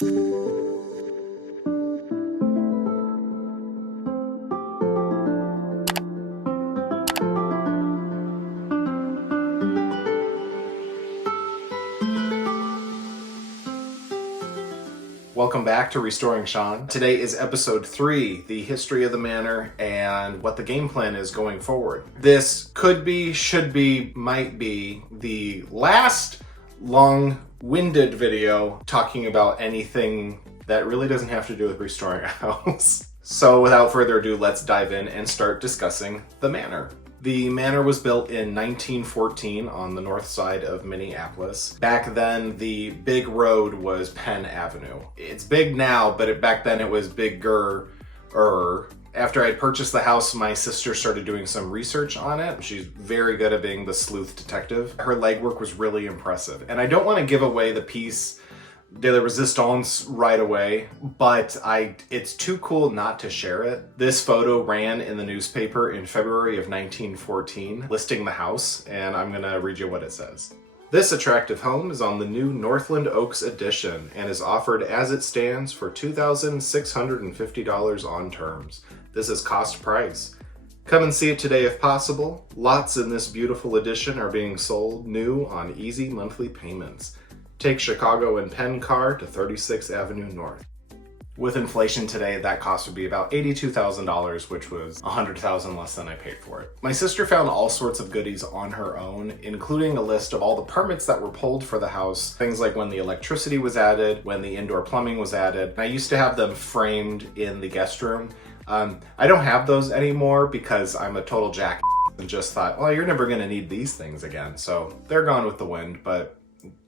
Welcome back to Restoring Sean. Today is episode 3, the history of the manor and what the game plan is going forward. This could be, should be, might be the last long-winded video talking about anything that really doesn't have to do with restoring a house. So without further ado, let's dive in and start discussing the manor. The manor was built in 1914 on the north side of Minneapolis. Back then, the big road was Penn Avenue. It's big now, but back then it was bigger. After I purchased the house, my sister started doing some research on it. She's very good at being the sleuth detective. Her legwork was really impressive. And I don't want to give away the piece de la resistance right away, but it's too cool not to share it. This photo ran in the newspaper in February of 1914, listing the house, and I'm gonna read you what it says. This attractive home is on the new Northland Oaks addition and is offered as it stands for $2,650 on terms. This is cost price. Come and see it today if possible. Lots in this beautiful addition are being sold new on easy monthly payments. Take Chicago and Penn car to 36th Avenue North. With inflation today, that cost would be about $82,000, which was $100,000 less than I paid for it. My sister found all sorts of goodies on her own, including a list of all the permits that were pulled for the house. Things like when the electricity was added, when the indoor plumbing was added. I used to have them framed in the guest room. I don't have those anymore because I'm a total jack and just thought, well, you're never gonna need these things again. So they're gone with the wind, but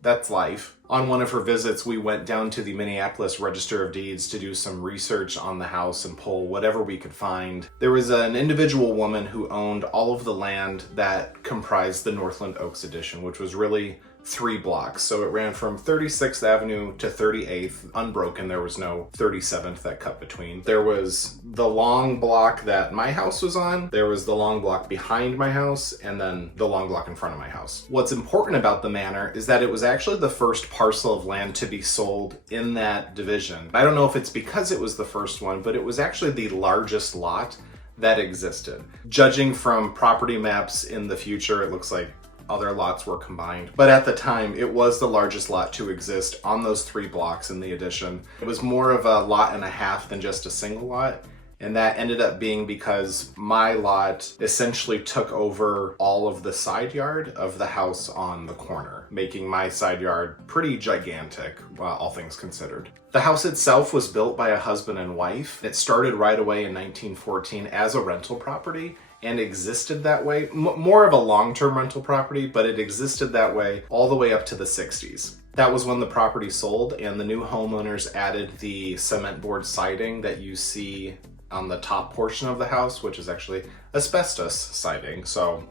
that's life. On one of her visits, we went down to the Minneapolis Register of Deeds to do some research on the house and pull whatever we could find. There was an individual woman who owned all of the land that comprised the Northland Oaks addition, which was really 3 blocks. So it ran from 36th Avenue to 38th, unbroken. There was no 37th that cut between. There was the long block that my house was on, there was the long block behind my house, and then the long block in front of my house. What's important about the manor is that it was actually the first parcel of land to be sold in that division. I don't know if it's because it was the first one, but it was actually the largest lot that existed. Judging from property maps in the future, it looks like other lots were combined. But at the time, it was the largest lot to exist on those 3 blocks in the addition. It was more of a lot and a half than just a single lot. And that ended up being because my lot essentially took over all of the side yard of the house on the corner, making my side yard pretty gigantic, all things considered. The house itself was built by a husband and wife. It started right away in 1914 as a rental property and existed that way, more of a long-term rental property, but it existed that way all the way up to the 60s. That was when the property sold and the new homeowners added the cement board siding that you see on the top portion of the house, which is actually asbestos siding. So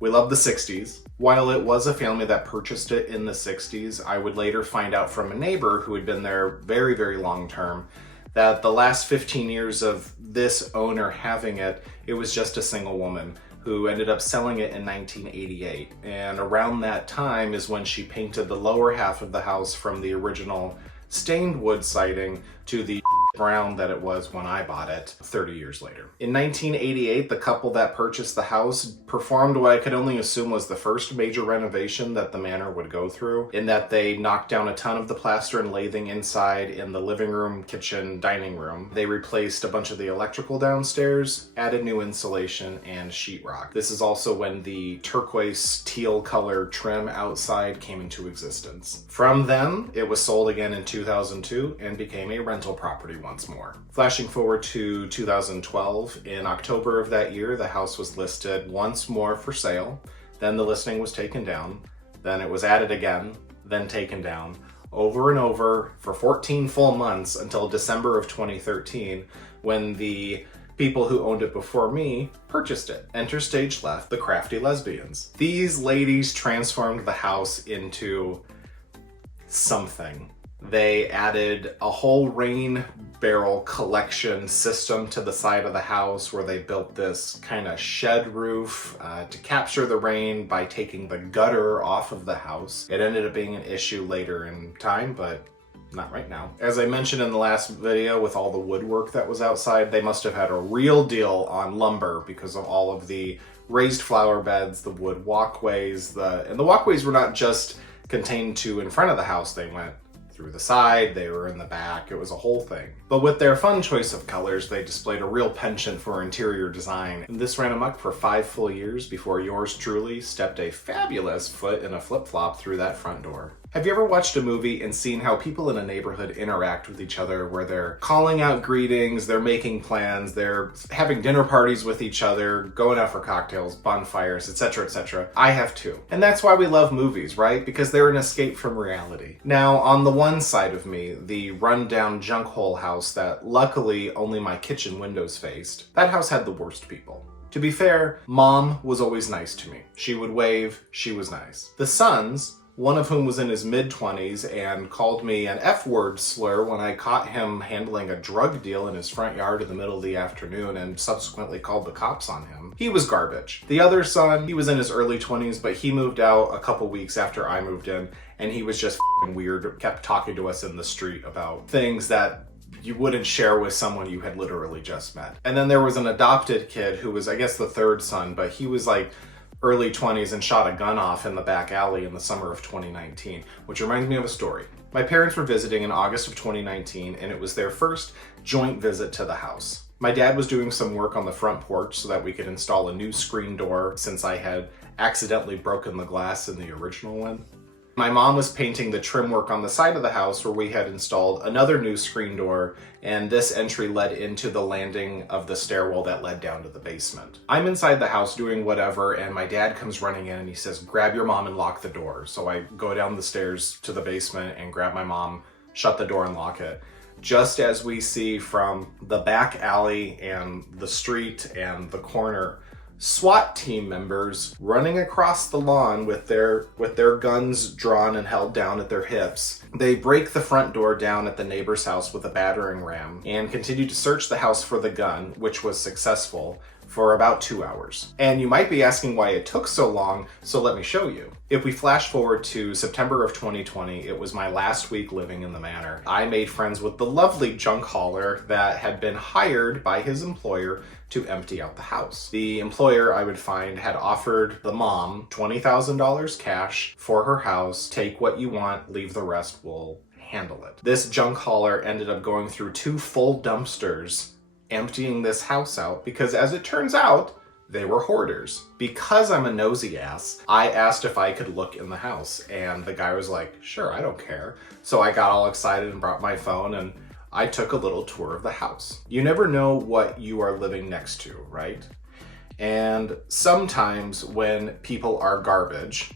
we love the 60s. While it was a family that purchased it in the 60s, I would later find out from a neighbor who had been there very, very long term that the last 15 years of this owner having it, it was just a single woman who ended up selling it in 1988. And around that time is when she painted the lower half of the house from the original stained wood siding to the brown that it was when I bought it 30 years later. In 1988, the couple that purchased the house performed what I could only assume was the first major renovation that the manor would go through, in that they knocked down a ton of the plaster and lathing inside in the living room, kitchen, dining room. They replaced a bunch of the electrical downstairs, added new insulation, and sheetrock. This is also when the turquoise teal color trim outside came into existence. From then, it was sold again in 2002 and became a rental property once more. Flashing forward to 2012, in October of that year, the house was listed once more for sale. Then the listing was taken down. Then it was added again, then taken down, over and over for 14 full months until December of 2013, when the people who owned it before me purchased it. Enter stage left, the crafty lesbians. These ladies transformed the house into something. They added a whole rain barrel collection system to the side of the house where they built this kind of shed roof to capture the rain by taking the gutter off of the house. It ended up being an issue later in time, but not right now. As I mentioned in the last video with all the woodwork that was outside, they must have had a real deal on lumber because of all of the raised flower beds, the wood walkways, and the walkways were not just contained to in front of the house. They went through the side, they were in the back, it was a whole thing. But with their fun choice of colors, they displayed a real penchant for interior design. And this ran amok for 5 full years before yours truly stepped a fabulous foot in a flip-flop through that front door. Have you ever watched a movie and seen how people in a neighborhood interact with each other, where they're calling out greetings, they're making plans, they're having dinner parties with each other, going out for cocktails, bonfires, etc., etc.? I have too. And that's why we love movies, right? Because they're an escape from reality. Now, on the one side of me, the rundown junk hole house that luckily only my kitchen windows faced, that house had the worst people. To be fair, Mom was always nice to me. She would wave, she was nice. The sons, one of whom was in his mid-20s and called me an F-word slur when I caught him handling a drug deal in his front yard in the middle of the afternoon and subsequently called the cops on him. He was garbage. The other son, he was in his early 20s, but he moved out a couple weeks after I moved in, and he was just f***ing weird, kept talking to us in the street about things that you wouldn't share with someone you had literally just met. And then there was an adopted kid who was, I guess, the third son, but he was like early 20s and shot a gun off in the back alley in the summer of 2019, which reminds me of a story. My parents were visiting in August of 2019, and it was their first joint visit to the house. My dad was doing some work on the front porch so that we could install a new screen door since I had accidentally broken the glass in the original one. My mom was painting the trim work on the side of the house where we had installed another new screen door, and this entry led into the landing of the stairwell that led down to the basement. I'm inside the house doing whatever, and my dad comes running in and he says, "Grab your mom and lock the door." So I go down the stairs to the basement and grab my mom, shut the door and lock it. Just as we see from the back alley and the street and the corner, SWAT team members running across the lawn with their guns drawn and held down at their hips. They break the front door down at the neighbor's house with a battering ram and continue to search the house for the gun, which was successful, for about 2 hours. And you might be asking why it took so long, so let me show you. If we flash forward to September of 2020, it was my last week living in the manor. I made friends with the lovely junk hauler that had been hired by his employer to empty out the house. The employer, I would find, had offered the mom $20,000 cash for her house. Take what you want, leave the rest, we'll handle it. This junk hauler ended up going through 2 full dumpsters emptying this house out because, as it turns out, they were hoarders. Because I'm a nosy ass, I asked if I could look in the house, and the guy was like, "Sure, I don't care." So I got all excited and brought my phone, and I took a little tour of the house. You never know what you are living next to, right? And sometimes when people are garbage,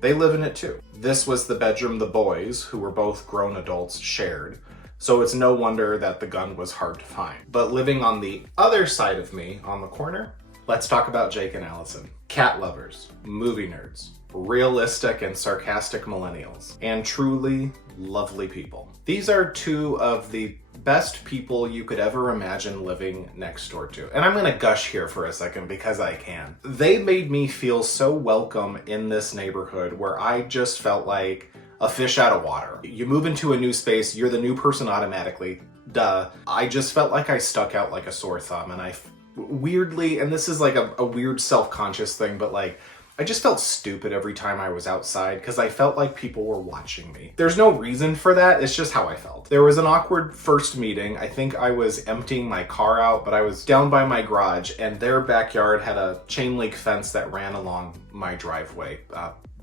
they live in it too. This was the bedroom the boys, who were both grown adults, shared. So it's no wonder that the gun was hard to find. But living on the other side of me, on the corner, let's talk about Jake and Allison. Cat lovers, movie nerds, realistic and sarcastic millennials, and truly lovely people. These are 2 of the best people you could ever imagine living next door to. And I'm gonna gush here for a second because I can. They made me feel so welcome in this neighborhood where I just felt like a fish out of water. You move into a new space, you're the new person automatically. Duh. I just felt like I stuck out like a sore thumb, and I weirdly, and this is like a weird self-conscious thing, but like, I just felt stupid every time I was outside because I felt like people were watching me. There's no reason for that, it's just how I felt. There was an awkward first meeting. I think I was emptying my car out, but I was down by my garage, and their backyard had a chain link fence that ran along my driveway,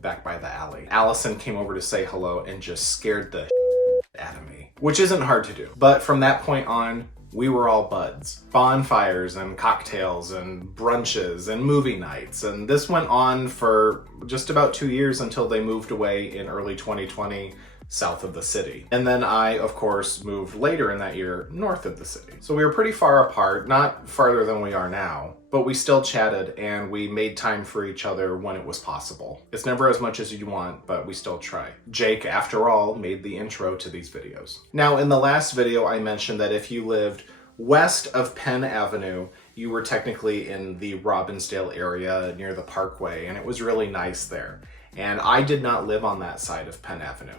back by the alley. Allison came over to say hello and just scared the out of me, which isn't hard to do. But from that point on, we were all buds. Bonfires and cocktails and brunches and movie nights. And this went on for just about 2 years until they moved away in early 2020 south of the city. And then I, of course, moved later in that year north of the city. So we were pretty far apart, not farther than we are now, but we still chatted and we made time for each other when it was possible. It's never as much as you want, but we still try. Jake, after all, made the intro to these videos. Now, in the last video, I mentioned that if you lived west of Penn Avenue, you were technically in the Robbinsdale area near the Parkway, and it was really nice there. And I did not live on that side of Penn Avenue.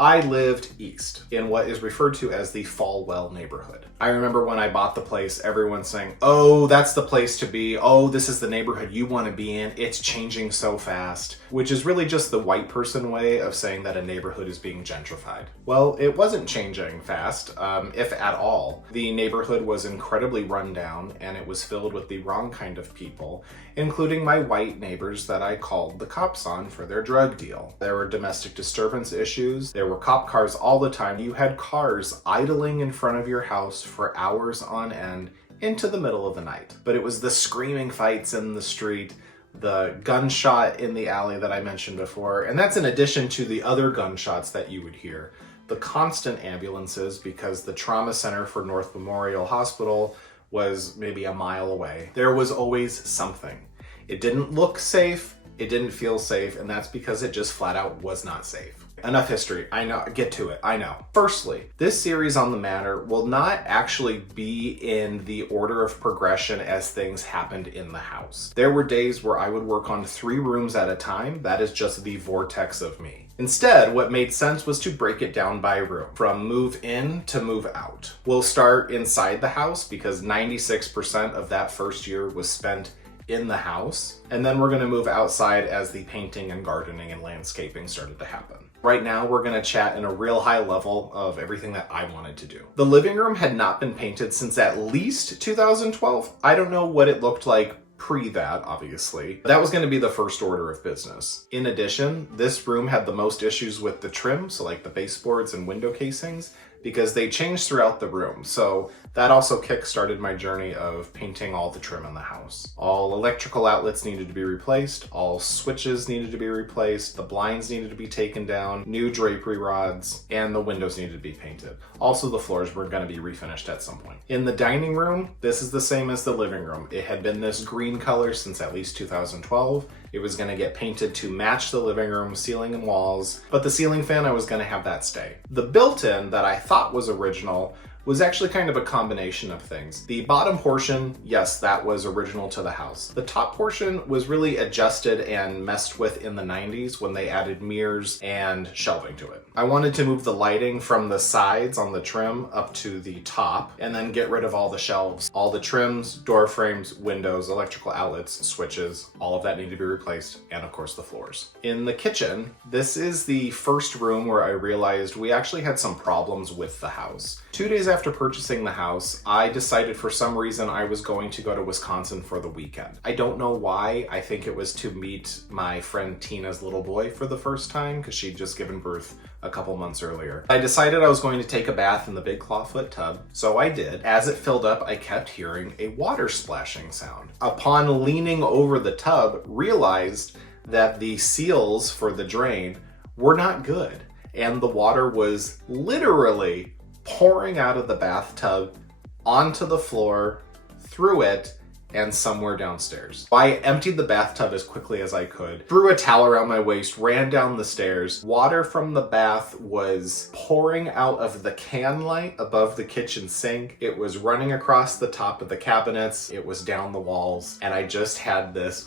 I lived east in what is referred to as the Falwell neighborhood. I remember when I bought the place, everyone saying, oh, that's the place to be. Oh, this is the neighborhood you want to be in. It's changing so fast, which is really just the white person way of saying that a neighborhood is being gentrified. Well, it wasn't changing fast, if at all. The neighborhood was incredibly run down, and it was filled with the wrong kind of people, including my white neighbors that I called the cops on for their drug deal. There were domestic disturbance issues. There were cop cars all the time. You had cars idling in front of your house for hours on end into the middle of the night. But it was the screaming fights in the street, the gunshot in the alley that I mentioned before, and that's in addition to the other gunshots that you would hear. The constant ambulances, because the trauma center for North Memorial Hospital was maybe a mile away. There was always something. It didn't look safe, it didn't feel safe, and that's because it just flat out was not safe. Enough history, I know, get to it, I know. Firstly, this series on the Manor will not actually be in the order of progression as things happened in the house. There were days where I would work on 3 rooms at a time. That is just the vortex of me. Instead, what made sense was to break it down by room, from move in to move out. We'll start inside the house because 96% of that first year was spent in the house, and then we're going to move outside as the painting and gardening and landscaping started to happen. Right now, we're going to chat in a real high level of everything that I wanted to do. The living room had not been painted since at least 2012. I don't know what it looked like pre that, obviously. That was going to be the first order of business. In addition, this room had the most issues with the trim, so like the baseboards and window casings, because they changed throughout the room. So that also kick-started my journey of painting all the trim in the house. All electrical outlets needed to be replaced, all switches needed to be replaced, the blinds needed to be taken down, new drapery rods, and the windows needed to be painted. Also, the floors were going to be refinished at some point. In the dining room, this is the same as the living room. It had been this green color since at least 2012. It was going to get painted to match the living room, ceiling and walls, but the ceiling fan, I was going to have that stay. The built-in that I thought was original was actually kind of a combination of things. The bottom portion, yes, that was original to the house. The top portion was really adjusted and messed with in the 90s when they added mirrors and shelving to it. I wanted to move the lighting from the sides on the trim up to the top and then get rid of all the shelves. All the trims, door frames, windows, electrical outlets, switches, all of that needed to be replaced, and of course the floors. In the kitchen, this is the first room where I realized we actually had some problems with the house. 2 days after purchasing the house, I decided for some reason I was going to go to Wisconsin for the weekend. I don't know why. I think it was to meet my friend Tina's little boy for the first time because she'd just given birth a couple months earlier. I decided I was going to take a bath in the big clawfoot tub, so I did. As it filled up, I kept hearing a water splashing sound. Upon leaning over the tub, realized that the seals for the drain were not good, and the water was literally pouring out of the bathtub onto the floor, through it, and somewhere downstairs. I emptied the bathtub as quickly as I could, threw a towel around my waist, ran down the stairs. Water from the bath was pouring out of the can light above the kitchen sink. It was running across the top of the cabinets. It was down the walls. And I just had this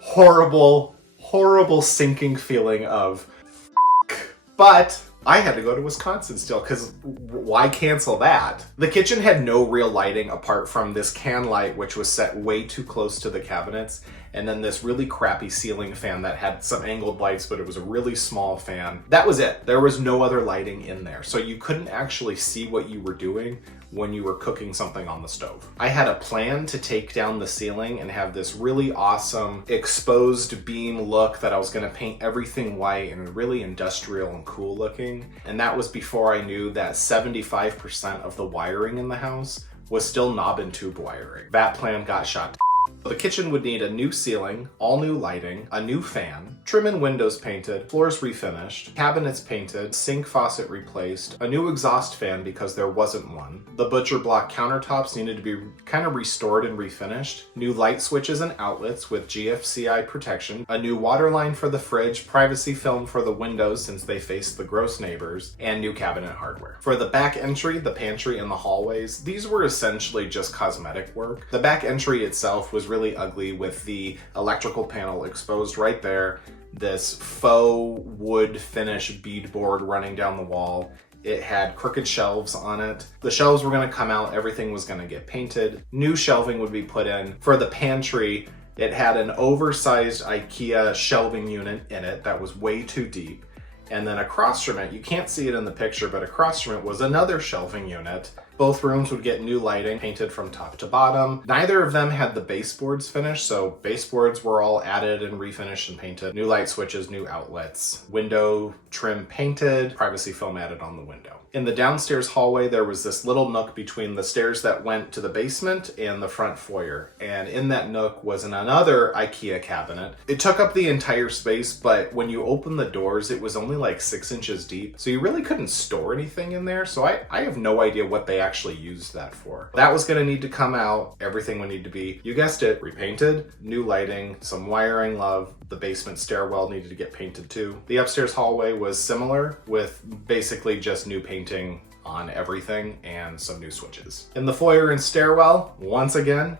horrible, horrible sinking feeling of but I had to go to Wisconsin still, because why cancel that? The kitchen had no real lighting apart from this can light, which was set way too close to the cabinets, and then this really crappy ceiling fan that had some angled lights, but it was a really small fan. That was it. There was no other lighting in there, so you couldn't actually see what you were doing when you were cooking something on the stove. I had a plan to take down the ceiling and have this really awesome exposed beam look that I was gonna paint everything white and really industrial and cool looking. And that was before I knew that 75% of the wiring in the house was still knob and tube wiring. That plan got shot. The kitchen would need a new ceiling, all new lighting, a new fan, trim and windows painted, floors refinished, cabinets painted, sink faucet replaced, a new exhaust fan because there wasn't one. The butcher block countertops needed to be kind of restored and refinished, new light switches and outlets with GFCI protection, a new water line for the fridge, privacy film for the windows since they faced the gross neighbors, and new cabinet hardware. For the back entry, the pantry, and the hallways, these were essentially just cosmetic work. The back entry itself was really ugly with the electrical panel exposed right there, this faux wood finish beadboard running down the wall. It had crooked shelves on it. The shelves were gonna come out, everything was gonna get painted. New shelving would be put in. For the pantry, it had an oversized IKEA shelving unit in it that was way too deep. And then across from it, you can't see it in the picture, but across from it was another shelving unit. Both rooms would get new lighting, painted from top to bottom. Neither of them had the baseboards finished, so baseboards were all added and refinished and painted. New light switches, new outlets, window trim painted, privacy film added on the window. In the downstairs hallway, there was this little nook between the stairs that went to the basement and the front foyer. And in that nook was another IKEA cabinet. It took up the entire space, but when you open the doors, it was only like 6 inches deep. So you really couldn't store anything in there. So I have no idea what they actually used that for. That was gonna need to come out. Everything would need to be, you guessed it, repainted, new lighting, some wiring love. The basement stairwell needed to get painted too. The upstairs hallway was similar, with basically just new painting on everything and some new switches. In the foyer and stairwell, once again,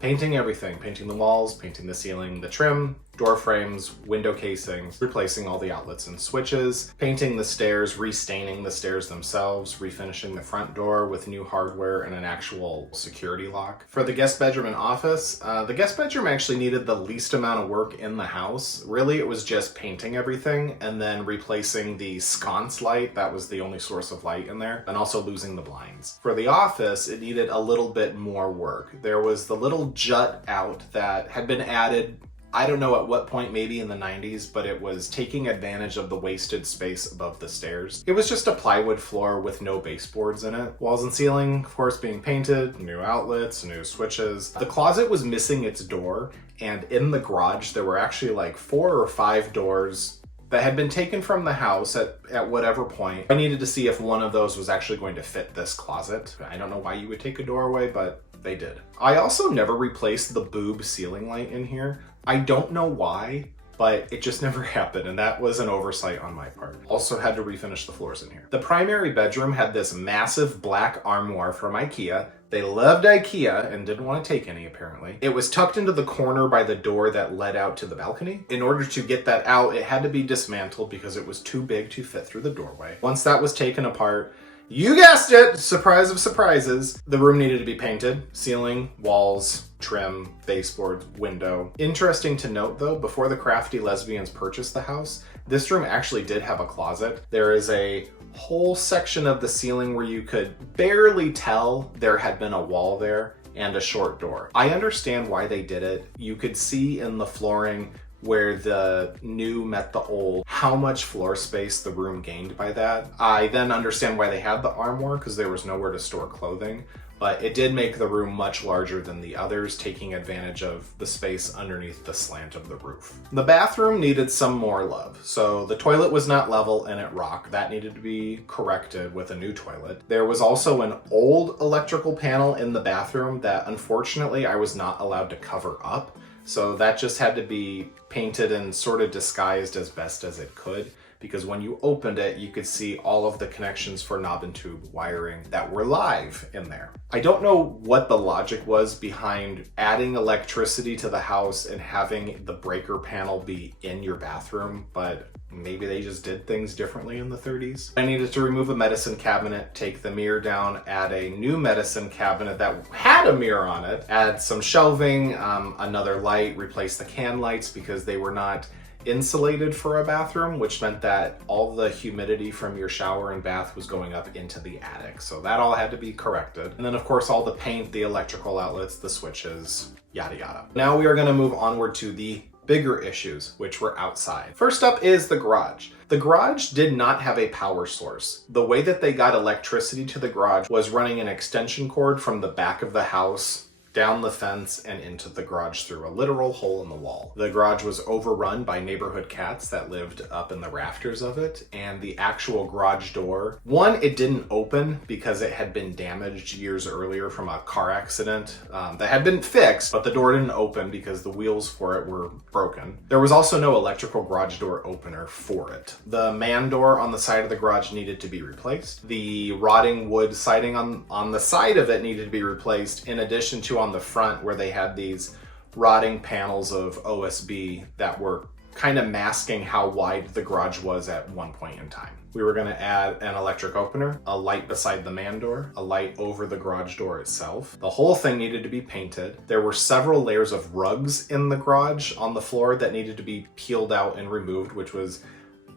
painting everything. Painting the walls, painting the ceiling, the trim, door frames, window casings, replacing all the outlets and switches, painting the stairs, restaining the stairs themselves, refinishing the front door with new hardware and an actual security lock. For the guest bedroom and office, the guest bedroom actually needed the least amount of work in the house. Really, it was just painting everything and then replacing the sconce light. That was the only source of light in there, and also losing the blinds. For the office, it needed a little bit more work. There was the little jut out that had been added, I don't know at what point, maybe in the 90s, but it was taking advantage of the wasted space above the stairs. It was just a plywood floor with no baseboards in it. Walls and ceiling, of course, being painted, new outlets, new switches. The closet was missing its door, and in the garage, there were actually like 4 or 5 doors that had been taken from the house at whatever point. I needed to see if one of those was actually going to fit this closet. I don't know why you would take a door away, but they did. I also never replaced the boob ceiling light in here. I don't know why, but it just never happened, and that was an oversight on my part. Also had to refinish the floors in here. The primary bedroom had this massive black armoire from IKEA. They loved IKEA and didn't want to take any, apparently. It was tucked into the corner by the door that led out to the balcony. In order to get that out, it had to be dismantled because it was too big to fit through the doorway. Once that was taken apart, you guessed it, surprise of surprises, the room needed to be painted. Ceiling, walls, trim, baseboard, window. Interesting to note though, before the crafty lesbians purchased the house, this room actually did have a closet. There is a whole section of the ceiling where you could barely tell there had been a wall there and a short door. I understand why they did it. You could see in the flooring where the new met the old, how much floor space the room gained by that. I then understand why they had the armoire, because there was nowhere to store clothing, but it did make the room much larger than the others, taking advantage of the space underneath the slant of the roof. The bathroom needed some more love. So the toilet was not level and it rocked. That needed to be corrected with a new toilet. There was also an old electrical panel in the bathroom that unfortunately I was not allowed to cover up. So that just had to be painted and sort of disguised as best as it could, because when you opened it, you could see all of the connections for knob and tube wiring that were live in there. I don't know what the logic was behind adding electricity to the house and having the breaker panel be in your bathroom, but maybe they just did things differently in the 30s. I needed to remove a medicine cabinet, take the mirror down, add a new medicine cabinet that had a mirror on it, add some shelving, another light, replace the can lights because they were not insulated for a bathroom, which meant that all the humidity from your shower and bath was going up into the attic. So that all had to be corrected. And then of course all the paint, the electrical outlets, the switches, yada yada. Now we are going to move onward to the bigger issues, which were outside. First up is the garage. The garage did not have a power source. The way that they got electricity to the garage was running an extension cord from the back of the house down the fence and into the garage through a literal hole in the wall. The garage was overrun by neighborhood cats that lived up in the rafters of it, and the actual garage door, one, it didn't open because it had been damaged years earlier from a car accident that had been fixed, but the door didn't open because the wheels for it were broken. There was also no electrical garage door opener for it. The man door on the side of the garage needed to be replaced. The rotting wood siding on the side of it needed to be replaced, in addition to on the front where they had these rotting panels of OSB that were kind of masking how wide the garage was at one point in time. We were going to add an electric opener, a light beside the man door, a light over the garage door itself. The whole thing needed to be painted. There were several layers of rugs in the garage on the floor that needed to be peeled out and removed, which was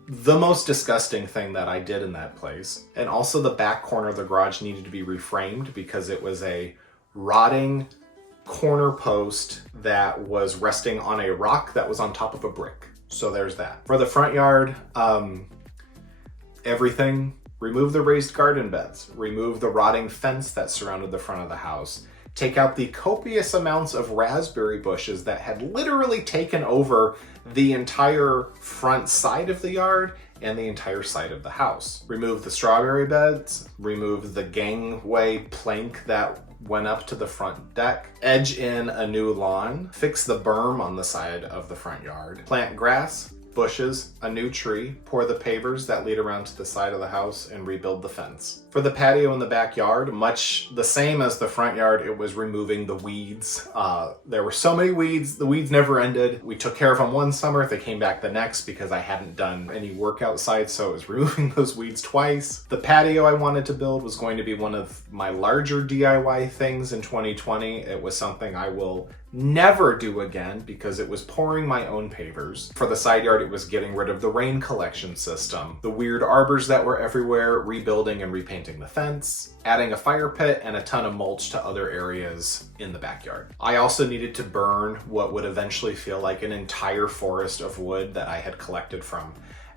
the most disgusting thing that I did in that place. And also the back corner of the garage needed to be reframed because it was a rotting corner post that was resting on a rock that was on top of a brick. So there's that. For the front yard, everything, remove the raised garden beds, remove the rotting fence that surrounded the front of the house, take out the copious amounts of raspberry bushes that had literally taken over the entire front side of the yard and the entire side of the house. Remove the strawberry beds, remove the gangway plank that went up to the front deck, edge in a new lawn, fix the berm on the side of the front yard, plant grass, bushes, a new tree, pour the pavers that lead around to the side of the house, and rebuild the fence. For the patio in the backyard, much the same as the front yard, it was removing the weeds. There were so many weeds, the weeds never ended. We took care of them one summer, they came back the next because I hadn't done any work outside, so it was removing those weeds twice. The patio I wanted to build was going to be one of my larger DIY things in 2020. It was something I will never do again because it was pouring my own pavers. For the side yard, it was getting rid of the rain collection system, the weird arbors that were everywhere, rebuilding and repainting the fence, adding a fire pit and a ton of mulch to other areas in the backyard. I also needed to burn what would eventually feel like an entire forest of wood that I had collected from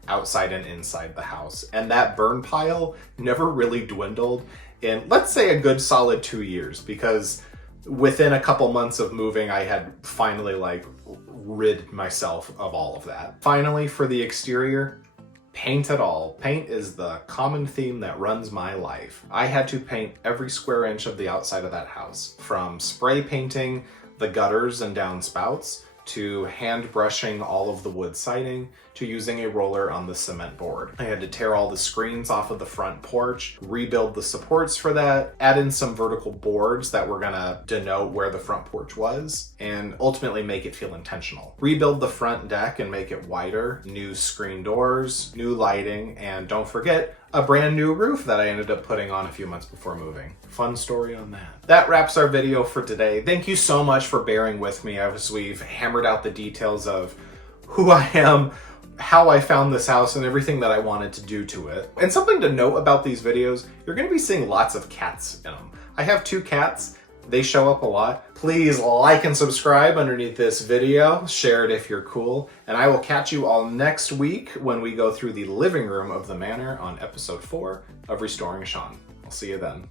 outside and inside the house. And that burn pile never really dwindled in, let's say, a good solid 2 years, because within a couple months of moving, I had finally rid myself of all of that. Finally, for the exterior, paint it all. Paint is the common theme that runs my life. I had to paint every square inch of the outside of that house, from spray painting the gutters and downspouts, to hand brushing all of the wood siding, to using a roller on the cement board. I had to tear all the screens off of the front porch, rebuild the supports for that, add in some vertical boards that were gonna denote where the front porch was, and ultimately make it feel intentional. Rebuild the front deck and make it wider, new screen doors, new lighting, and don't forget, a brand new roof that I ended up putting on a few months before moving. Fun story on that. That wraps our video for today. Thank you so much for bearing with me as we've hammered out the details of who I am, how I found this house, and everything that I wanted to do to it. And something to note about these videos, you're gonna be seeing lots of cats in them. I have 2 cats. They show up a lot. Please like and subscribe underneath this video. Share it if you're cool. And I will catch you all next week when we go through the living room of the manor on episode 4 of Restoring Sean. I'll see you then.